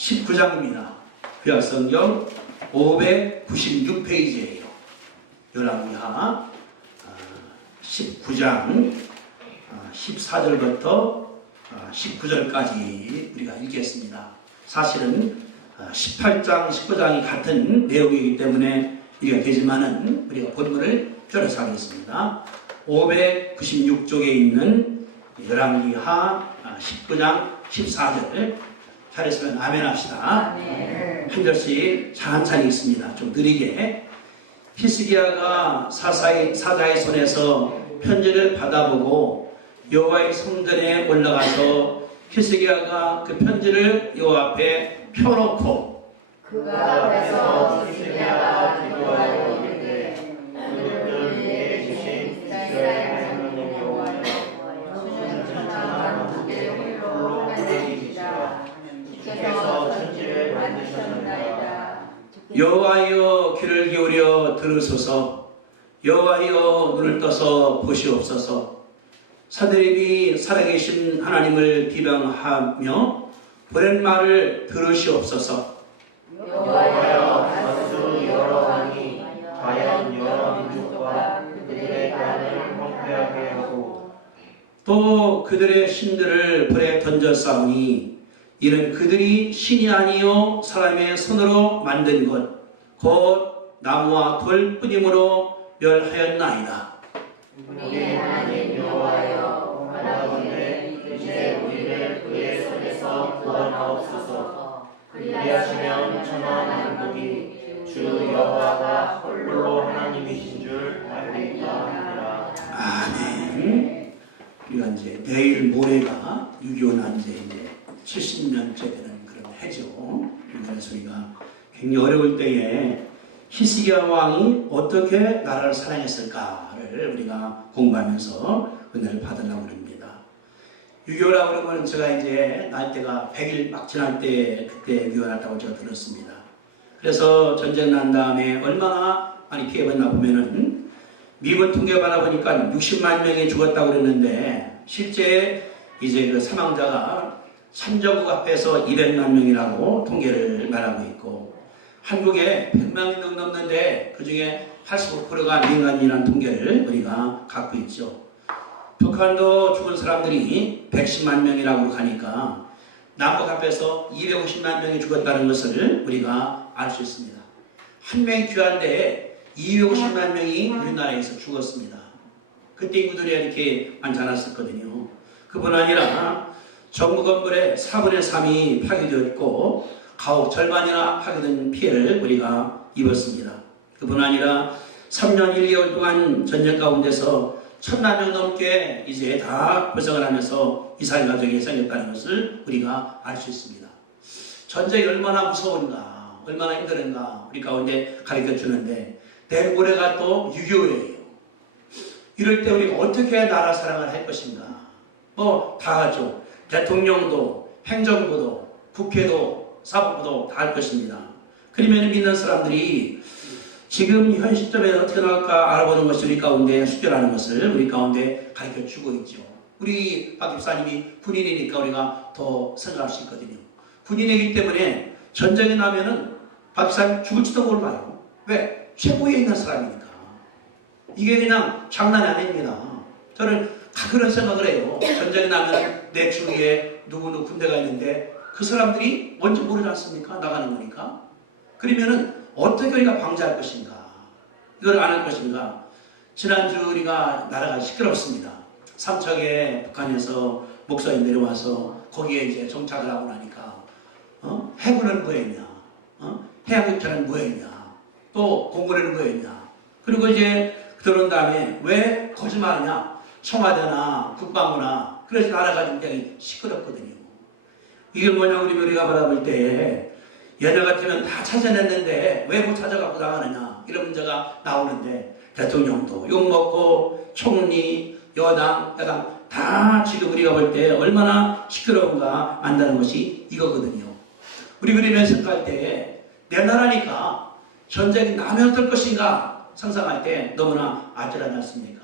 19장입니다. 구약성경 596페이지예요. 열왕기하 19장 14절부터 19절까지 우리가 읽겠습니다. 사실은 18장, 19장이 같은 내용이기 때문에 이해가 되지만은 우리가 본문을 펴서 하겠습니다. 596쪽에 있는 열왕기하 19장 14절 잘했으면 아멘 합시다. 한 절씩 찬찬히 읽습니다. 좀 느리게. 히스기야가 사자의 손에서 편지를 받아보고 여호와의 성전에 올라가서 히스기야가 그 편지를 여호와 앞에 펴놓고 그가 앞에서 히스기야가 기도하여 이르되 그를 위해 주신 이스라엘 하나님 여호와여 주는 천하만 무게 홀로 하나님이시라 주께서 천지를 만드셨나이다. 여호와여 귀를 기울여 들으소서. 여호와여 눈을 떠서 보시옵소서. 사드립이 살아계신 하나님을 비방하며 보낸 말을 들으시옵소서. 여호와여 다수 여러 왕이 과연 여러 민족과 그들의 땅을 황폐하게 하고 또 그들의 신들을 불에 던졌사오니 이는 그들이 신이 아니요 사람의 손으로 만든 것 곧 나무와 돌뿐이므로 멸하였나이다. 우리의 하나님 여호와여 바라보내 이제 우리를 그의 손에서 구원하옵소서. 그리하시면 천하 만국이 주 여호와가 홀로 하나님이신 줄 알리리라. 아멘. 우리가 이제 내일 모레가 6.25 난제 이제 70년째 되는 그런 해죠. 그래서 우리가 굉장히 어려울 때에 히스기야 왕이 어떻게 나라를 사랑했을까를 우리가 공부하면서 은혜를 받으려고 합니다. 6.25라고 그러면 제가 이제 나이대가 100일 막 지날 때 그때 유언했다고 제가 들었습니다. 그래서 전쟁 난 다음에 얼마나 많이 피해봤나 보면은 미군 통계 받아보니까 60만 명이 죽었다고 그랬는데 실제 이제 그 사망자가 참전국 앞에서 200만 명이라고 통계를 말하고 있고 한국에 100만이 넘는데 그 중에 85%가 민간인이라는 통계를 우리가 갖고 있죠. 북한도 죽은 사람들이 110만 명이라고 가니까 남북 앞에서 250만 명이 죽었다는 것을 우리가 알 수 있습니다. 한 명이 귀한데 250만 명이 우리나라에서 죽었습니다. 그때 인구들이 이렇게 많지 않았었거든요. 그뿐 아니라 정부 건물의 4분의 3이 파괴되었고 가옥 절반이나 파괴된 피해를 우리가 입었습니다. 그뿐 아니라 3년 1개월 동안 전쟁 가운데서 1000만 명 넘게 이제 다 불성을 하면서 이스라엘 가족이 생겼다는 것을 우리가 알 수 있습니다. 전쟁이 얼마나 무서운가, 얼마나 힘든가 우리 가운데 가르쳐 주는데 내일 모레가 또 6.25예요. 이럴 때 우리가 어떻게 나라 사랑을 할 것인가? 뭐 다 하죠. 대통령도, 행정부도, 국회도, 사법부도 다 할 것입니다. 그러면 믿는 사람들이 지금 현 시점에 어떻게 나갈까 알아보는 것이 우리 가운데 숙제라는 것을 우리 가운데 가르쳐 주고 있죠. 우리 박 집사님이 군인이니까 우리가 더 생각할 수 있거든요. 군인이기 때문에 전쟁이 나면은 박 집사님 죽을지도 몰라요. 왜? 최고에 있는 사람이니까. 이게 그냥 장난이 아닙니다. 저는 그런 생각을 해요. 전쟁이 나면 내 주위에 누구누구 군대가 있는데 그 사람들이 뭔지 모르지 않습니까? 나가는 거니까. 그러면은 어떻게 우리가 방지할 것인가? 이걸 안 할 것인가? 지난주 우리가 나라가 시끄럽습니다. 삼척에 북한에서 목사님 내려와서 거기에 이제 정착을 하고 나니까 해군은 뭐했냐? 해양국자는 뭐했냐? 또 공군에는 뭐했냐? 그리고 이제 들어온 다음에 왜 거짓말하냐? 청와대나 국방부나 그래서 나라가 굉장히 시끄럽거든요. 이게 뭐냐고 우리가 바라볼 때 얘네 같으면 다 찾아냈는데 왜 못 찾아갖고 나가느냐 이런 문제가 나오는데 대통령도 욕먹고 총리, 여당, 야당 다 지금 우리가 볼 때 얼마나 시끄러운가 안다는 것이 이거거든요. 우리 그림에 생각할 때 내 나라니까 전쟁이 나면 어떨 것인가 상상할 때 너무나 아찔하지 않습니까?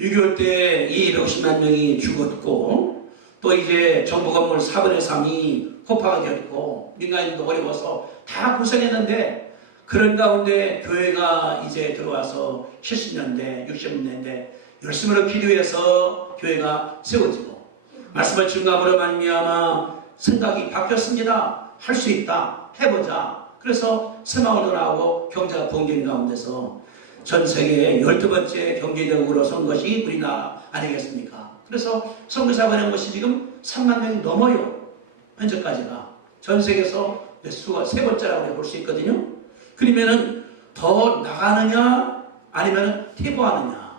6.25 때 250만 명이 죽었고 또 이제 정부 건물 4분의 3이 고파가 되었고 민간인도 어려워서 다 고생했는데 그런 가운데 교회가 이제 들어와서 70년대, 60년대 열심으로 기도해서 교회가 세워지고 말씀을 증거함으로 말미암아 생각이 바뀌었습니다. 할 수 있다. 해보자. 그래서 새마을로 나오고 경제가 번개인 가운데서 전 세계에 12번째 경제적으로 선 것이 우리나라 아니겠습니까? 그래서 선교사 보낸 것이 지금 3만 명이 넘어요. 현재까지가. 전 세계에서 수가 3번째라고 볼 수 있거든요. 그러면은 더 나가느냐 아니면 퇴보하느냐.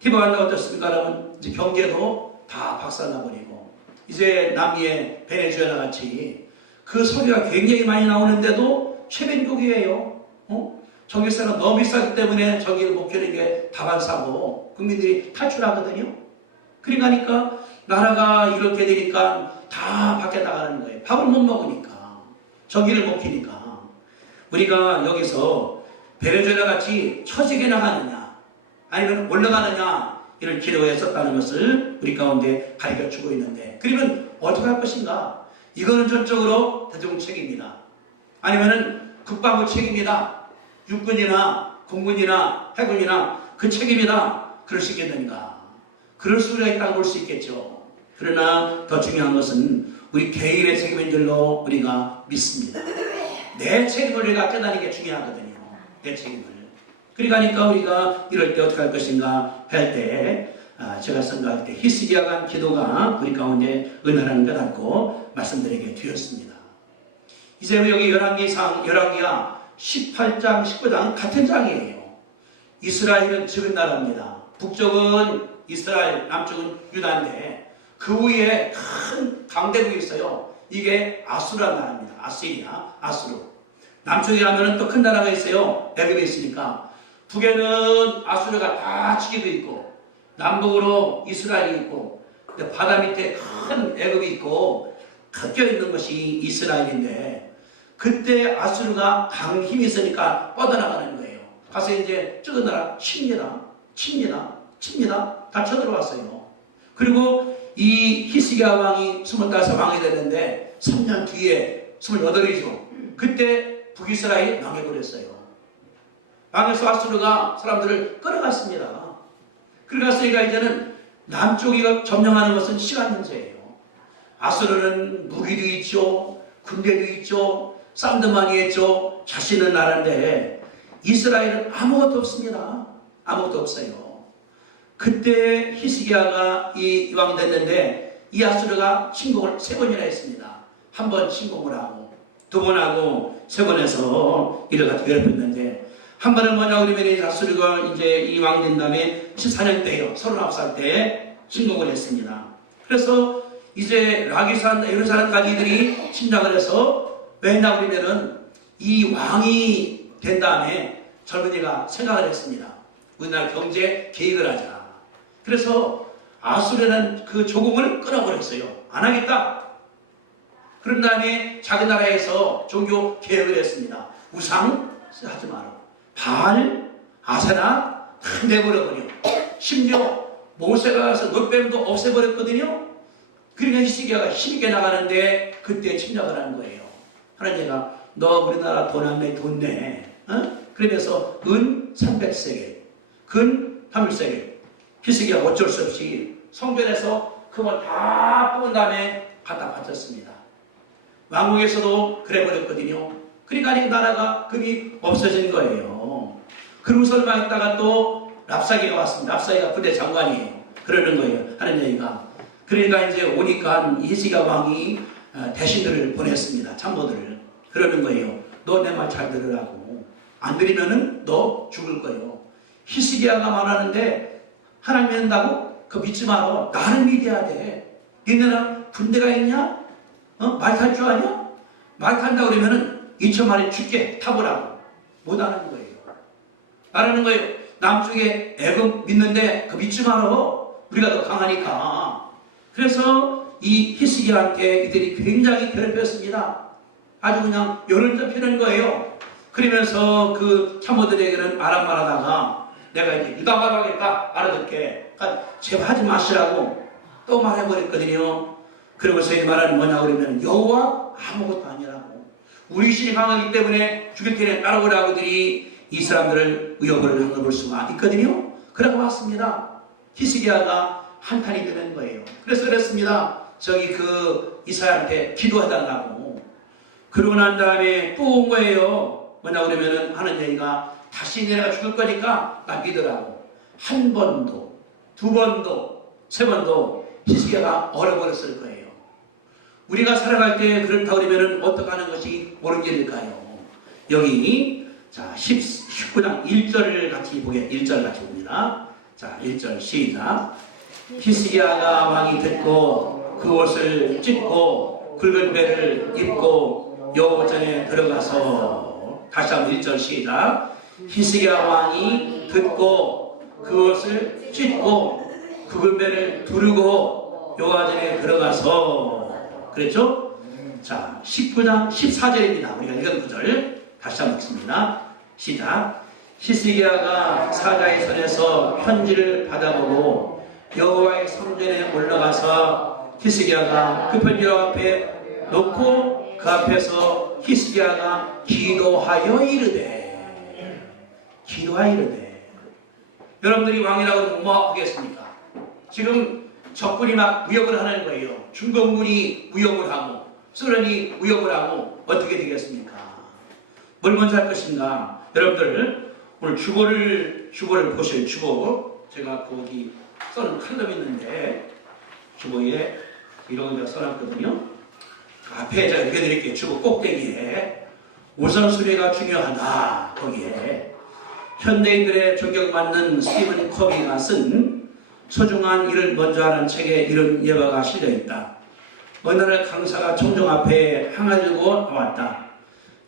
퇴보한다 어떻습니까? 그러면 이제 경제도 다 박살나버리고 이제 남미의 베네수엘라 같이 그 석유가 굉장히 많이 나오는데도 최빈국이에요. 전기세가 너무 비싸기 때문에 전기를 못 켜는 게 다반사고 국민들이 탈출하거든요. 그러니까 나라가 이렇게 되니까 다 밖에 나가는 거예요. 밥을 못 먹으니까 전기를 못 켜니까 우리가 여기서 베네수엘라 같이 처지게 나가느냐 아니면 올라가느냐 이런 기도에 썼다는 것을 우리 가운데 가르쳐주고 있는데 그러면 어떻게 할 것인가? 이거는 전적으로 대통령 책임이다. 아니면은 국방부 책임이다. 육군이나 공군이나 해군이나 그 책임이다. 그럴 수 있겠는가? 그럴 수가 있다고 볼 수 있겠죠. 그러나 더 중요한 것은 우리 개인의 책임인 줄로 우리가 믿습니다. 내 책임을 우리가 깨닫는 게 중요하거든요. 내 책임을. 그러니까 우리가 이럴 때 어떻게 할 것인가 할 때 제가 생각할 때 히스기야가 한 기도가 우리 가운데 은혜라는 것 같고 말씀드리게 되었습니다. 이제 여기 열왕기야 18장, 19장 같은 장이에요. 이스라엘은 지은 나라입니다. 북쪽은 이스라엘, 남쪽은 유다인데 그 위에 큰 강대국이 있어요. 이게 아수라는 나라입니다. 아시리아, 아수르. 남쪽에 가면 또 큰 나라가 있어요. 애굽이 있으니까. 북에는 아수르가 다 치기도 있고 남북으로 이스라엘이 있고 바다 밑에 큰 애굽이 있고 섞여 있는 것이 이스라엘인데 그때 아수르가 강 힘이 있으니까 뻗어나가는 거예요. 가서 이제 적은 나라 칩니다. 다 쳐들어왔어요. 그리고 이 히스기야 왕이 25왕이 됐는데 3년 뒤에 28이죠. 그때 북이스라엘이 망해버렸어요. 망해서 아수르가 사람들을 끌어갔습니다. 끌어갔으니까 이제는 남쪽이 점령하는 것은 시간 문제예요. 아수르는 무기도 있죠. 군대도 있죠. 싸움도 많이 했죠. 자신 있는 나라인데 이스라엘은 아무것도 없습니다. 아무것도 없어요. 그때 히스기야가 이 왕이 됐는데 이 아수르가 침공을 3번이나 했습니다. 한 번 침공을 하고 2번 하고 3번 해서 이를 갖다 괴롭혔는데 한 번은 뭐냐 그러면 아수르가 이제 이 왕 된 다음에 14년 때요. 39살 때 침공을 했습니다. 그래서 이제 라기산 이런 사람까지들이 침략을 해서 왜 했나 그러면은 이 왕이 된 다음에 젊은이가 생각을 했습니다. 우리나라 경제 개혁을 하자. 그래서 아수르는 그 조공을 끊어버렸어요. 안 하겠다. 그런 다음에 자기 나라에서 종교 개혁을 했습니다. 우상 하지 마라. 바알, 아세나 다 내버려버려. 심지어 모세가 가서 놋뱀도 없애버렸거든요. 그러니까 히스기야가 힘있게 나가는데 그때 침략을 하는 거예요. 하나님가 너 우리나라 돈 안 내, 돈 내. 그러면서 은 300세겔, 근 300세겔. 히스기야 어쩔 수 없이 성전에서 금을 다 뽑은 다음에 갖다 바쳤습니다. 왕국에서도 그래 버렸거든요. 그러니까 이 나라가 금이 없어진 거예요. 그러고서 얼마 있다가 또 랍사기가 왔습니다. 랍사기가 부대 장관이에요. 그러는 거예요. 하는 얘기가. 그러니까 이제 오니까 히스기야 왕이 대신들을 보냈습니다. 참모들을. 그러는 거예요. 너 내 말 잘 들으라고. 안 들으면은 너 죽을 거예요. 히스기야가 말하는데 하나님 믿는다고? 그거 믿지 마라. 나를 믿어야 돼. 니네는 군대가 있냐? 말 탈 줄 아냐? 말 탄다 그러면은 2,000마리 죽게 타보라고. 못 하는 거예요. 말하는 거예요. 남쪽에 애굽 믿는데 그거 믿지 마라. 우리가 더 강하니까. 그래서 이 히스기야한테 이들이 굉장히 괴롭혔습니다. 아주 그냥 열을 덮이는 거예요. 그러면서 그 참모들에게는 말하다가 내가 이제 유다말로 하겠다. 알아듣게. 그러니까 제발 하지 마시라고 또 말해버렸거든요. 그러면서 이 말은 뭐냐 그러면 여호와 아무것도 아니라고. 우리 신이 강하기 때문에 죽일 테니 따라오라고들이 이 사람들을 의혹을 한번 볼 수가 있거든요. 그러고 왔습니다. 히스기야가 한탄이 되는 거예요. 그래서 그랬습니다. 저기 그 이사야한테 기도해달라고. 그러고 난 다음에 또 온 거예요. 뭐냐 그러면은 하는 얘기가 다시 내가 죽을 거니까 나 믿으라고. 한 번도, 두 번도, 세 번도 히스기야가 얼어버렸을 거예요. 우리가 살아갈 때 그렇다 그러면은 어떻게 하는 것이 옳은 일일까요? 여기 자 19장 1절을 같이 보게 1절 같이 봅니다. 자 1절 시작. 히스기야가 왕이 듣고 그 옷을 찢고 굵은 배를 입고 여호와 전에 들어가서 다시 한번 1절 시작. 히스기야 왕이 듣고 그 옷을 찢고 굵은 배를 두르고 여호와 전에 들어가서 그랬죠? 자 19장 14절입니다. 우리가 읽은 구절 다시 한번 읽습니다. 시작. 히스기야가 사자의 손에서 편지를 받아보고 여호와의 성전에 올라가서 히스기야가 그 편지를 앞에 놓고 그 앞에서 히스기야가 기도하여 이르되 여러분들이 왕이라고 하면 뭐 하겠습니까? 지금 적군이 막 무역을 하는 거예요. 중공군이 무역을 하고 소련이 무역을 하고 어떻게 되겠습니까? 뭘 먼저 할 것인가? 여러분들 오늘 주보를 보실 주보 제가 거기 써는 칼럼이 있는데 주보에 이런 거 써놨거든요. 앞에 제가 읽어드릴게요. 주보 꼭대기에 우선순위가 중요하다. 거기에 현대인들의 존경받는 스티븐 커비가 쓴 소중한 일을 먼저 하는 책에 이런 예화가 실려있다. 어느 날 강사가 청중 앞에 항아리를 들고 나왔다.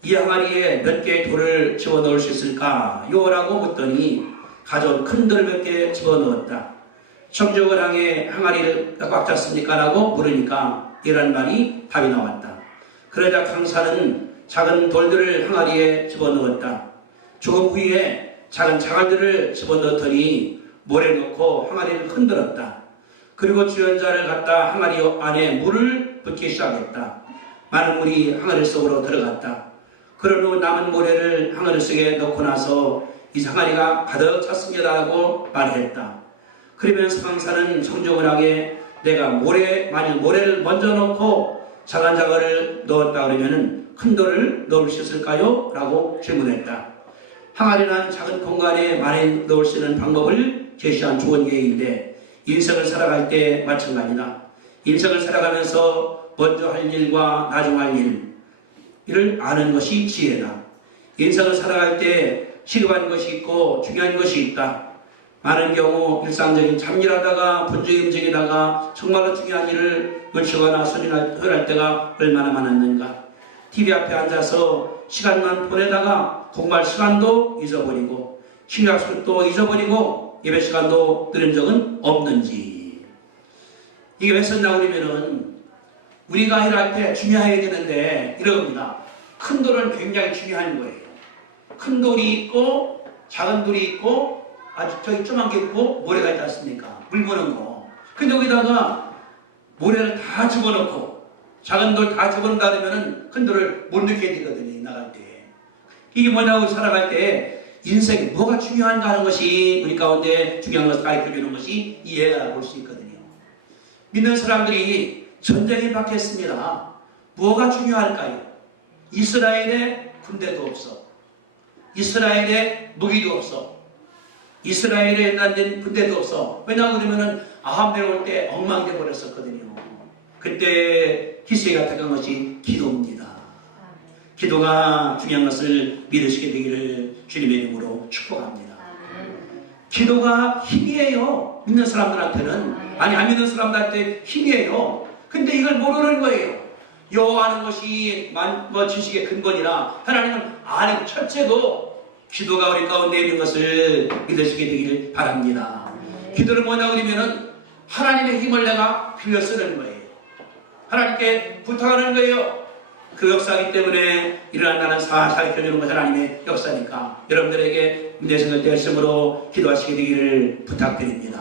이 항아리에 몇 개의 돌을 집어넣을 수 있을까요? 라고 묻더니 가져온 큰 돌 몇 개 집어넣었다. 청중을 향해 항아리를 꽉 찼습니까? 라고 물으니까 이런 말이 답이 나왔다. 그러자 강사는 작은 돌들을 항아리에 집어넣었다. 조금 후에 작은 자갈들을 집어넣더니 모래 넣고 항아리를 흔들었다. 그리고 주연자를 갖다 항아리 안에 물을 붓기 시작했다. 많은 물이 항아리 속으로 들어갔다. 그런 후 남은 모래를 항아리 속에 넣고 나서 이 항아리가 가득 찼습니다 하고 말했다. 그러면서 강사는 청정을하게 내가 만약 모래를 먼저 넣고 작은 자갈을 넣었다 그러면 큰 돌을 넣을 수 있을까요? 라고 질문했다. 항아리는 작은 공간에 많이 넣을 수 있는 방법을 제시한 좋은 예인데 인생을 살아갈 때 마찬가지다. 인생을 살아가면서 먼저 할 일과 나중 할 일을 아는 것이 지혜다. 인생을 살아갈 때 시급한 것이 있고 중요한 것이 있다. 많은 경우 일상적인 잠일하다가 분주히 움직이다가 정말로 중요한 일을 놓치거나 소홀할 때가 얼마나 많았는가. TV 앞에 앉아서 시간만 보내다가 공부할 시간도 잊어버리고 신약속도 잊어버리고 예배 시간도 들은 적은 없는지. 이게 왜 썼나 그러면은 우리가 일할 때 중요해야 되는데 이럽니다. 큰 돌은 굉장히 중요한 거예요. 큰 돌이 있고 작은 돌이 있고 아주 저기 조그만 게 있고 모래가 있지 않습니까? 물 부는 거. 근데 여기다가 모래를 다 집어넣고 작은 돌 다 집어넣는다 그러면은 큰 돌을 못 넣게 되거든요. 나갈 때. 이게 뭐냐고 살아갈 때 인생에 뭐가 중요한가 하는 것이 우리 가운데 중요한 것을 가르쳐주는 것이 이해가 볼 수 있거든요. 믿는 사람들이 전쟁에 박혔습니다. 뭐가 중요할까요? 이스라엘에 군대도 없어. 이스라엘에 무기도 없어. 이스라엘에 난된 군대도 없어. 왜냐하면 그러면은 아합 내려올 때 엉망돼 버렸었거든요. 그때 히스기야가 택한 것이 기도입니다. 기도가 중요한 것을 믿으시게 되기를 주님의 이름으로 축복합니다. 기도가 힘이에요. 믿는 사람들한테는. 아니 안 믿는 사람들한테 힘이에요. 근데 이걸 모르는 거예요. 여호와는 것이 지식의 근본이라 하나님은 아는 첫째도 기도가 우리 가운데 있는 것을 믿으시게 되기를 바랍니다. 기도는 뭐냐 그러면은 하나님의 힘을 내가 빌려 쓰는 거예요. 하나님께 부탁하는 거예요. 그 역사이기 때문에 일어난다는 사사를 켜주는 것이 하나님의 역사니까 여러분들에게 내 생을 대심으로 기도하시게 되기를 부탁드립니다.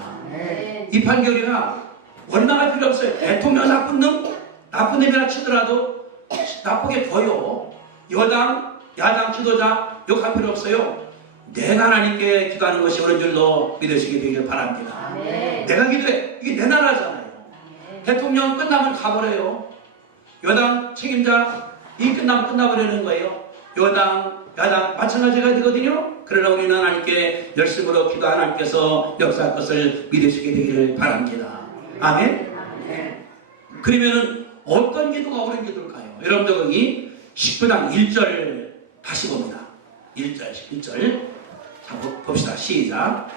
이 판결이가 원망할 필요 없어요. 대통령 나쁜 놈, 나쁜 놈이라 치더라도 나쁘게 둬요. 여당, 야당 지도자 욕할 필요 없어요. 내가 하나님께 기도하는 것이 옳은 줄로 믿으시기 되길 바랍니다. 아멘. 내가 기도해. 이게 내 나라잖아요. 대통령 끝나면 가버려요. 여당 책임자 이 끝나면 끝나버리는 거예요. 여당, 야당 마찬가지가 되거든요. 그러나 우리는 하나님께 열심으로 기도 하나님께서 역사할 것을 믿으시게 되기를 바랍니다. 아멘. 그러면은 어떤 기도가 옳은 기도일까요? 여러분들 거기 19장 1절 다시 봅니다. 1절 자 봅시다. 시작.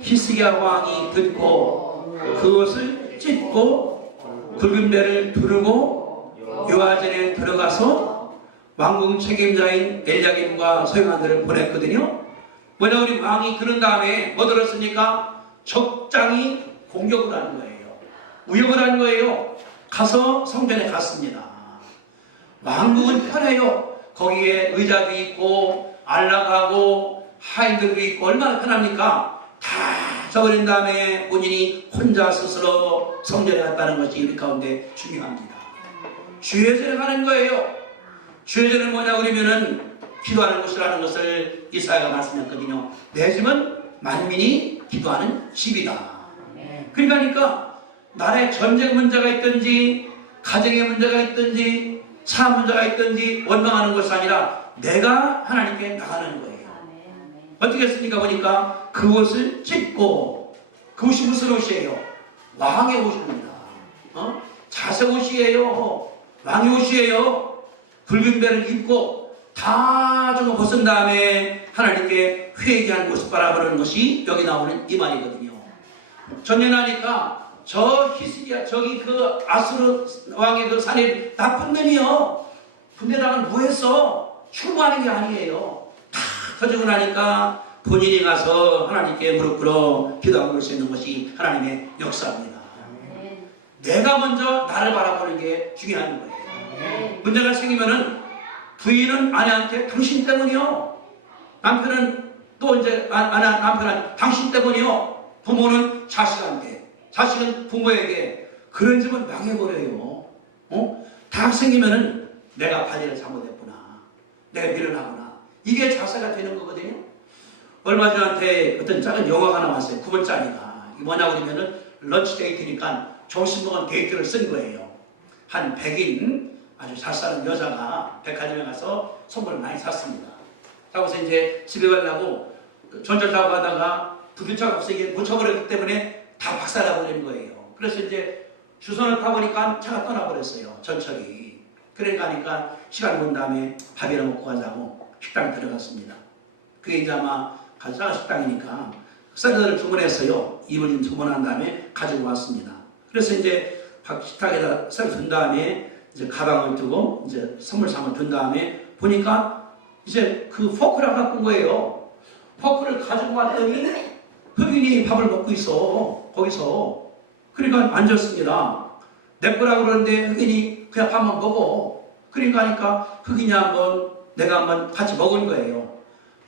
히스기야 왕이 듣고 그것을 찢고 굵은 배를 두르고 요하전에 들어가서 왕궁 책임자인 엘야김과 서기관들을 보냈거든요. 뭐냐, 우리 왕이 그런 다음에 뭐 들었습니까? 적장이 공격을 하는 거예요. 우역을 하는 거예요. 가서 성전에 갔습니다. 왕궁은 편해요. 거기에 의자도 있고 안락하고 하인들도 있고 얼마나 편합니까? 다 저버린 다음에 본인이 혼자 스스로 성전에 갔다는 것이 우리 가운데 중요합니다. 주예전에 가는 거예요. 주예전은 뭐냐 그러면은 기도하는 곳이라는 것을 이사야가 말씀했거든요. 내 집은 만민이 기도하는 집이다. 그러니까 나라에 전쟁 문제가 있든지 가정의 문제가 있든지 사업 문제가 있든지 원망하는 것이 아니라 내가 하나님께 나가는 거예요. 어떻게 했습니까? 보니까 그 옷을 찢고, 그 옷이 무슨 옷이에요? 왕의 옷입니다. 자색 옷이에요. 왕의 옷이에요. 굵은 배를 입고 다 저거 벗은 다음에 하나님께 회개한 모습 바라보는 것이 여기 나오는 이 말이거든요. 전년하니까 저 히스기야, 저기 그 아수르 왕의 그 산에 나쁜 놈이요. 근데 나는 뭐 했어? 출마하는 게 아니에요. 다 터지고 나니까 본인이 가서 하나님께 무릎 꿇어 기도할 수 있는 것이 하나님의 역사입니다. 내가 먼저 나를 바라보는 게 중요한 거예요. 문제가 생기면은 부인은 아내한테 당신 때문이요. 남편은 또 이제 남편은 당신 때문이요. 부모는 자식한테, 자식은 부모에게. 그런 집은 망해버려요. 다 생기면은 내가 관리를 잘못했구나. 내가 미련하구나. 이게 자세가 되는 거거든요. 얼마 전한테 어떤 작은 영화가 나왔어요. 9분짜리가. 이게 뭐냐고 그러면은 런치 데이트니까 점심 데이트를 쓴 거예요. 한 백인 아주 잘 사는 여자가 백화점에 가서 선물을 많이 샀습니다. 그래서 이제 집에 가려고 전철타고 가다가 부딪혀가 없어 이게 묻혀버렸기 때문에 다 박살나버리는 거예요. 그래서 이제 주선을 타보니까 차가 떠나버렸어요. 전철이. 그러니까 시간 본 다음에 밥이나 먹고 가자고 식당에 들어갔습니다. 그게 이제 아마 작은 식당이니까 샐러드를 주문했어요. 입을 좀 주문한 다음에 가지고 왔습니다. 그래서 이제 식탁에다 샐러드 둔 다음에 이제 가방을 두고 이제 선물상을 둔 다음에 보니까 이제 그 포크를 갖고 온 거예요. 포크를 가지고 왔더니 흑인이 밥을 먹고 있어. 거기서. 그러니까 앉았습니다. 내 거라고 그러는데 흑인이 그냥 밥만 먹어. 그러니까 흑인이 내가 한번 같이 먹은 거예요.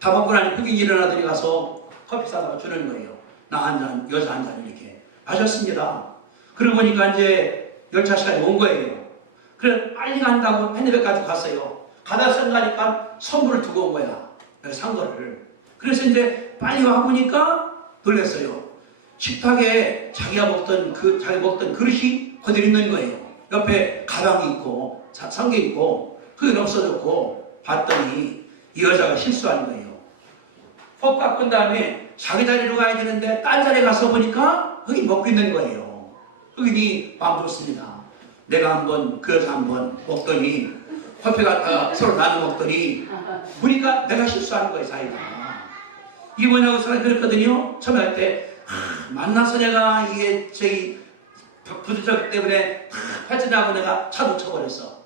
다 먹고 나니 흑인이 일어나더니 가서 커피 사다가 주는 거예요. 나 한 잔, 여자 한 잔 이렇게. 마셨습니다. 그러고 보니까 이제 열차 시간이 온 거예요. 그래 빨리 간다고 펜네백까지 갔어요. 가다 생각하니까 선물을 두고 온 거야. 산 거를. 그래서 이제 빨리 와보니까 놀랐어요. 식탁에 자기 먹던 그릇이 그대로 있는 거예요. 옆에 가방이 있고 상게 있고 그게 없어졌고 봤더니 이 여자가 실수한 거예요. 포크 갖고 온 다음에 자기 자리로 가야 되는데 딴 자리에 가서 보니까 흑인이 먹고 있는 거예요. 흑인이 맘들었습니다. 내가 그 여자 한번 먹더니 커피 갖다가 서로 나눠 먹더니 보니까 내가 실수한 거예요. 자기가. 이게 뭐냐고 생각이 들었거든요. 처음에 할 때 만나서 내가 이게 부딪혔기 때문에 패치나고 내가 차도 쳐버렸어.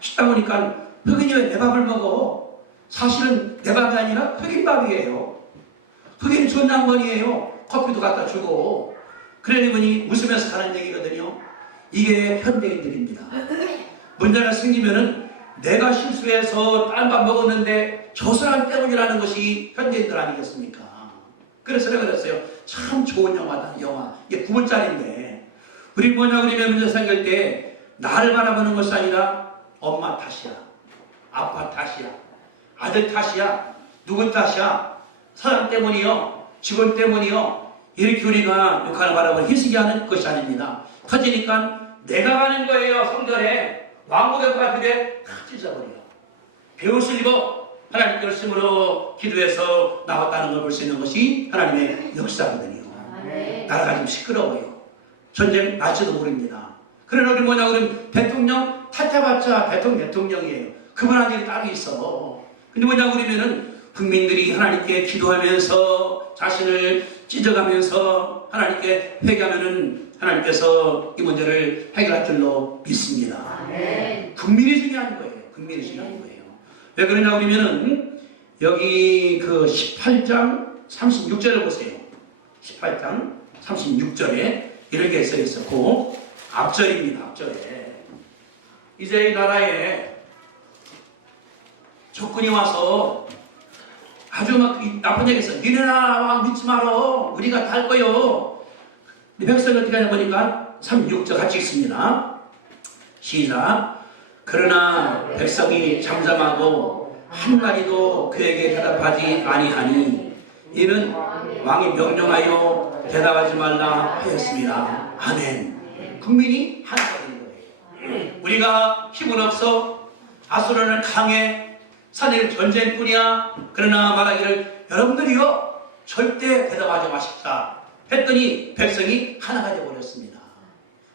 싶다 보니까 흑인이 왜 내 밥을 먹어? 사실은 내 밥이 아니라 흑인 밥이에요. 흑인이 좋은 양반이에요. 커피도 갖다 주고. 그러니 보니 웃으면서 가는 얘기거든요. 이게 현대인들입니다. 문제가 생기면은 내가 실수해서 딴 밥 먹었는데 저 사람 때문이라는 것이 현대인들 아니겠습니까? 그래서 내가 그랬어요. 참 좋은 영화다, 영화. 이게 9분짜리인데. 우리 뭐냐 그러면 문제 생길 때 나를 바라보는 것이 아니라 엄마 탓이야, 아빠 탓이야, 아들 탓이야, 누구 탓이야, 사람 때문이요, 직원 때문이요, 이렇게 우리가 북한을 바라보는 희생하는 것이 아닙니다. 터지니까 내가 가는 거예요. 성전에 왕복의 같은데 다 찢어버려요. 배옷을 입어 하나님께 열심으로 기도해서 나왔다는 걸 볼 수 있는 것이 하나님의 역사거든요. 나라가 좀 시끄러워요. 전쟁 날지도 모릅니다. 그러나 우리 뭐냐 그러면 대통령 탓해봤자 대통령이에요. 그만한 일이 따로 있어. 근데 뭐냐 그러면은 국민들이 하나님께 기도하면서 자신을 찢어가면서 하나님께 회개하면은 하나님께서 이 문제를 해결할 줄로 믿습니다. 국민이 중요한 거예요. 국민이 중요한 거예요. 왜 그러냐 그러면은 여기 그 18장 36절을 보세요. 18장 36절에 이런 게 써 있었고 앞절입니다. 앞절에 이제 이 나라에 적군이 와서 아주 막 나쁜 얘기 했어. 니네 나라 왕 믿지 말어. 우리가 달 거요. 백성이 어떻게 하냐 보니까 36절 같이 읽습니다. 시작. 그러나 백성이 잠잠하고 한마디도 그에게 대답하지 아니하니 이는 왕이 명령하여 대답하지 말라 하였습니다. 아멘. 국민이 하나가 된 거예요. 우리가 힘은 없어. 아수르는 강해. 사내는 전쟁뿐이야. 그러나 말하기를 여러분들이요 절대 대답하지 마십시다 했더니 백성이 하나가 되어버렸습니다.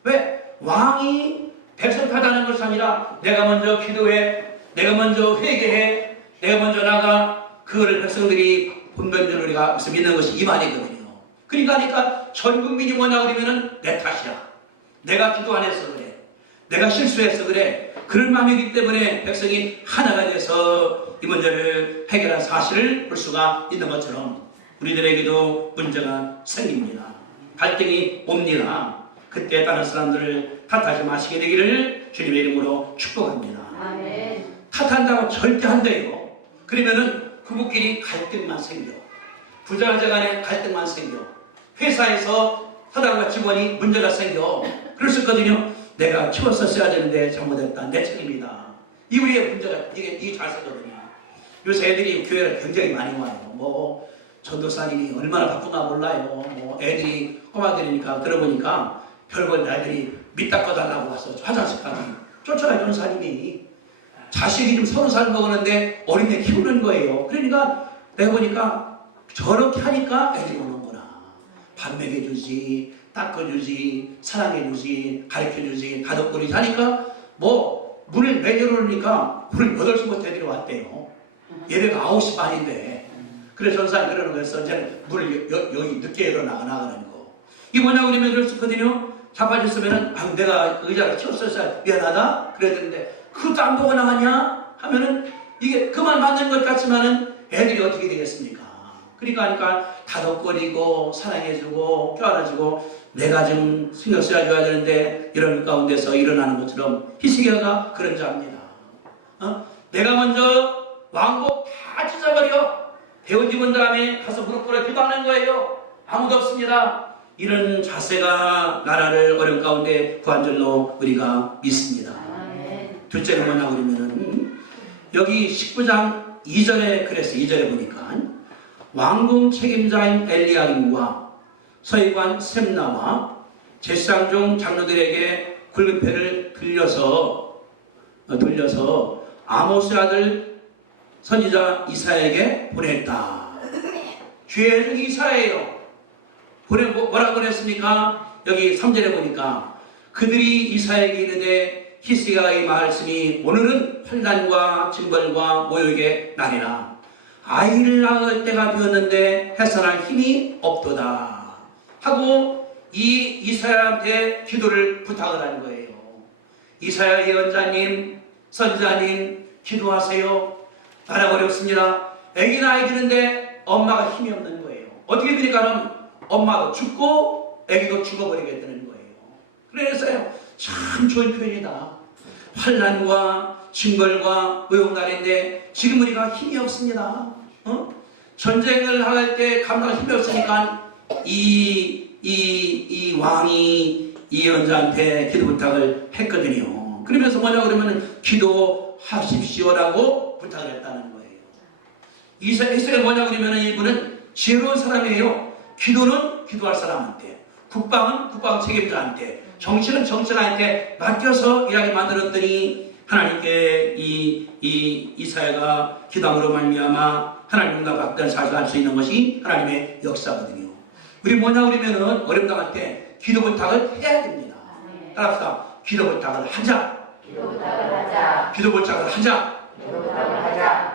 왜? 왕이 백성 탓하는 것이 아니라 내가 먼저 기도해, 내가 먼저 회개해, 내가 먼저 나가. 그거를 백성들이 본변적으로 우리가 믿는 것이 이 말이거든요. 그러니까 전 국민이 뭐냐 그러면은 내 탓이야. 내가 기도 안 해서 그래. 내가 실수해서 그래. 그런 마음이기 때문에 백성이 하나가 돼서 이 문제를 해결한 사실을 볼 수가 있는 것처럼 우리들에게도 문제가 생깁니다. 갈등이 옵니다. 그때 다른 사람들을 탓하지 마시게 되기를 주님의 이름으로 축복합니다. 아멘. 탓한다고 절대 안 돼요. 그러면은 부부끼리 갈등만 생겨. 부자자 간에 갈등만 생겨. 회사에서 사장과 직원이 문제가 생겨. 그럴 수 있거든요. 내가 키웠었어야 되는데 잘못했다. 내 책임이다. 이 우리의 문제가 이게 자세거든요. 요새 애들이 교회를 굉장히 많이 와요. 뭐 전도사님이 얼마나 바쁜가 몰라요. 뭐 애들이 꼬마들이니까 들어보니까 별걸 애들이 밑 닦아달라고 와서 화장실까지 쫓아가요. 전사님이 자식이 좀 30살 먹었는데 어린애 키우는 거예요. 그러니까 내가 보니까 저렇게 하니까 애들이 오는구나. 밥 먹여주지, 닦아주지, 사랑해주지, 가르쳐주지, 다독거리지 하니까 뭐 문을 매겨놓으니까 문을 8시부터 애들이 왔대요. 예배가 9시 반인데. 그래서 전사님 그러는 거였어. 이제 문을 여기 늦게 열어나가는 거. 이게 뭐냐고 그러면 그럴 수 있거든요. 자빠졌으면은 내가 의자를 치웠어야 미안하다 그랬는데 그것도 안 보고 나가냐 하면은 이게 그만 맞는 것 같지만은 애들이 어떻게 되겠습니까? 그러니까 다독거리고 사랑해주고 껴안아주고 내가 좀 신경 써줘야 되는데 이런 가운데서 일어나는 것처럼 히스기야가 그런 자입니다. 내가 먼저 왕복 다 찢어버려. 배옷 입은 다음에 가서 무릎 꿇어 기도하는 거예요. 아무도 없습니다. 이런 자세가 나라를 어려운 가운데 구한 줄로 우리가 믿습니다. 둘째는 뭐냐 그러면은 여기 19장 2절에 그랬어요. 2절에 보니까 왕궁 책임자인 엘리야김과 서기관 셈나와 제사장 중 장로들에게 굵은 패를 돌려서 아모스 아들 선지자 이사야에게 보냈다. 주의 종 이사야예요. 뭐라고 그랬습니까? 여기 3절에 보니까 그들이 이사야에게 이르되 히스기야의 말씀이 오늘은 환난과 징벌과 모욕의 날이라. 아이를 낳을 때가 되었는데 해산할 힘이 없도다 하고 이 이사야한테 기도를 부탁을 하는 거예요. 이사야 예언자님, 선지자님 기도하세요. 나라 어렵습니다. 아기 나이 드는데 엄마가 힘이 없는 거예요. 어떻게 되니까 엄마도 죽고 아기도 죽어버리게 되는 거예요. 그래서요 참 좋은 표현이다. 환난과 징벌과 모욕날인데 지금 우리가 힘이 없습니다. 전쟁을 할 때 감당할 힘이 없으니까 이 왕이 이 연자한테 기도 부탁을 했거든요. 그러면서 뭐냐 그러면 기도하십시오라고 부탁을 했다는 거예요. 이사야가 뭐냐 그러면 이분은 지혜로운 사람이에요. 기도는 기도할 사람한테, 국방은 국방 책임자한테, 정치는 정치자한테 맡겨서 일하게 만들었더니 하나님께 이 이사야가 기도함으로 말미암아 하나님 응답받던 사실을 알 수 있는 것이 하나님의 역사거든요. 우리 뭐냐 그러면은 어렵다할 때 기도 부탁을 해야 됩니다. 따라합시다. 기도 부탁을 하자. 기도 부탁을 하자. 기도 부탁을 하자. 기도 부탁을 하자.